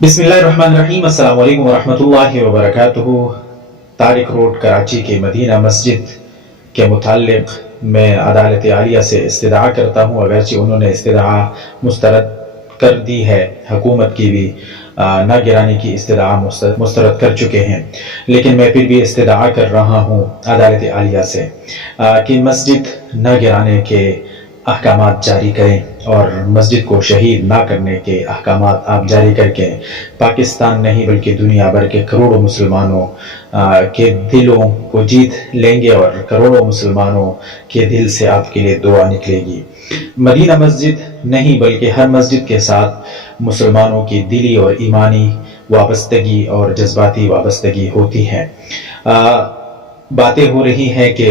बिस्मिल्लाहिर्रहमानिर्रहीम। अस्सलाम वालेकुम वरहमतुल्लाहि वबरकातुहू। तारिक रोड कराची के मदीना मस्जिद के मुताल्लिक़ मैं अदालत आलिया से इस्तिदआ करता हूँ, अगरचे उन्होंने इस्तिदआ मुस्तरद कर दी है, हुकूमत की भी न गिराने की इस्तिदआ मुस्तरद कर चुके हैं, लेकिन मैं फिर भी इस्तिदआ कर रहा हूँ अदालत आलिया से कि मस्जिद न गिराने के अहकामात जारी करें और मस्जिद को शहीद ना करने के अहकामात आप जारी करके पाकिस्तान नहीं बल्कि दुनिया भर के करोड़ों मुसलमानों के दिलों को जीत लेंगे और करोड़ों मुसलमानों के दिल से आपके लिए दुआ निकलेगी। मदीना मस्जिद नहीं बल्कि हर मस्जिद के साथ मुसलमानों की दिली और ईमानी वाबस्तगी और जज्बाती वाबस्तगी होती है। बातें हो रही हैं कि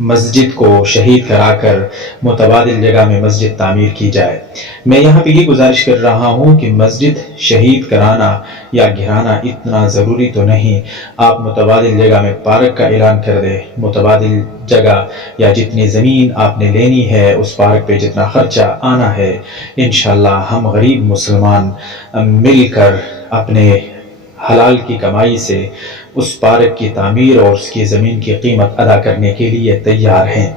मस्जिद को शहीद कराकर मुतबादिल जगह में मस्जिद तामीर की जाए। मैं यहाँ पे ये गुजारिश कर रहा हूँ कि मस्जिद शहीद कराना या गिराना इतना ज़रूरी तो नहीं। आप मुतबादिल जगह में पार्क का ऐलान कर दें। मुतबादिल जगह या जितनी ज़मीन आपने लेनी है उस पार्क पे जितना ख़र्चा आना है, इंशाअल्लाह हम गरीब मुसलमान मिलकर अपने हलाल की कमाई से उस पार्क की तामीर और उसकी ज़मीन की कीमत अदा करने के लिए तैयार हैं।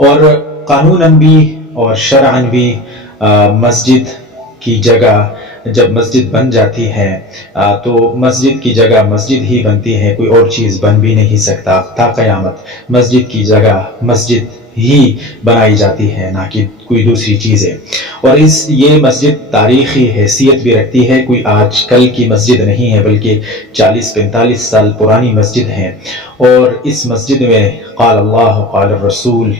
और कानूनन भी और शरअन भी मस्जिद की जगह जब मस्जिद बन जाती है तो मस्जिद की जगह मस्जिद ही बनती है, कोई और चीज़ बन भी नहीं सकता। ता क़यामत मस्जिद की जगह मस्जिद ही बनाई जाती है, ना कि कोई दूसरी चीज़ें। और ये मस्जिद तारीख़ी हैसियत भी रखती है, कोई आज कल की मस्जिद नहीं है बल्कि 40-45 साल पुरानी मस्जिद है। और इस मस्जिद में क़ाल अल्लाह क़ाल रसूल,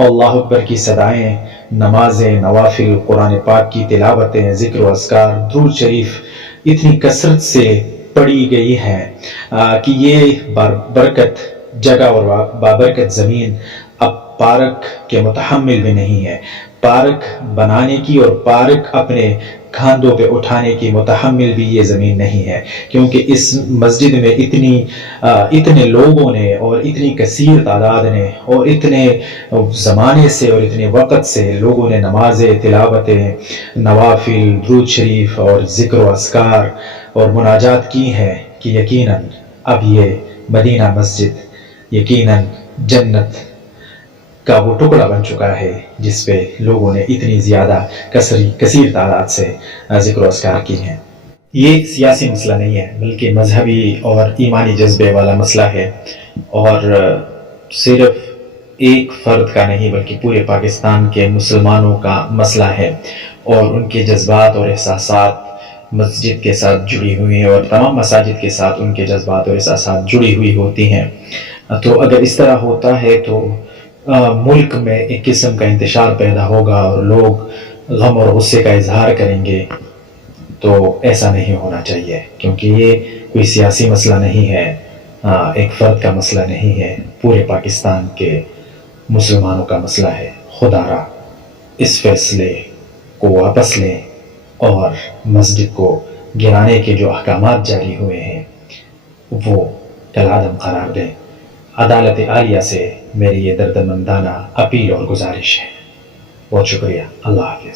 अल्लाह अकबर की सदाएँ, नमाज़ें, नवाफिल, कुरान पाक की तिलावतें, ज़िक्र व अस्कार, दुरूद शरीफ इतनी कसरत से पढ़ी गई है कि ये बरकत जगह और बाबरकत ज़मीन अब पार्क के मुतहम्मिल भी नहीं है। पार्क बनाने की और पार्क अपने खांदों पे उठाने की मुतहम्मिल भी ये ज़मीन नहीं है, क्योंकि इस मस्जिद में इतने लोगों ने और इतनी कसीर तादाद ने और इतने ज़माने से और इतने वक़्त से लोगों ने नमाज़ें, तिलावतें, नवाफिल, दुरूद शरीफ और ज़िक्र व अस्कार और मुनाजात की है कि यकीनन अब ये मदीना मस्जिद यकीनन जन्नत का वो टुकड़ा बन चुका है जिस पे लोगों ने इतनी ज़्यादा कसीर तादाद से ज़िक्र अस्कार की हैं। ये सियासी मसला नहीं है बल्कि मजहबी और ईमानी जज्बे वाला मसला है, और सिर्फ एक फ़र्द का नहीं बल्कि पूरे पाकिस्तान के मुसलमानों का मसला है। और उनके जज्बात और एहसासात मस्जिद के साथ जुड़ी हुई हैं और तमाम मसाजिद के साथ उनके जज्बात और एहसासात जुड़ी हुई होती हैं। तो अगर इस तरह होता है तो मुल्क में एक किस्म का इंतशार पैदा होगा और लोग गम और गुस्से का इजहार करेंगे। तो ऐसा नहीं होना चाहिए, क्योंकि ये कोई सियासी मसला नहीं है, एक फ़र्द का मसला नहीं है, पूरे पाकिस्तान के मुसलमानों का मसला है। खुदारा इस फैसले को वापस लें और मस्जिद को गिराने के जो अहकामात जारी हुए हैं वो कलादम करार दें। अदालत आलिया से मेरी ये दर्दमंदाना अपील और गुजारिश है। बहुत शुक्रिया। अल्लाह हाफ़िज़।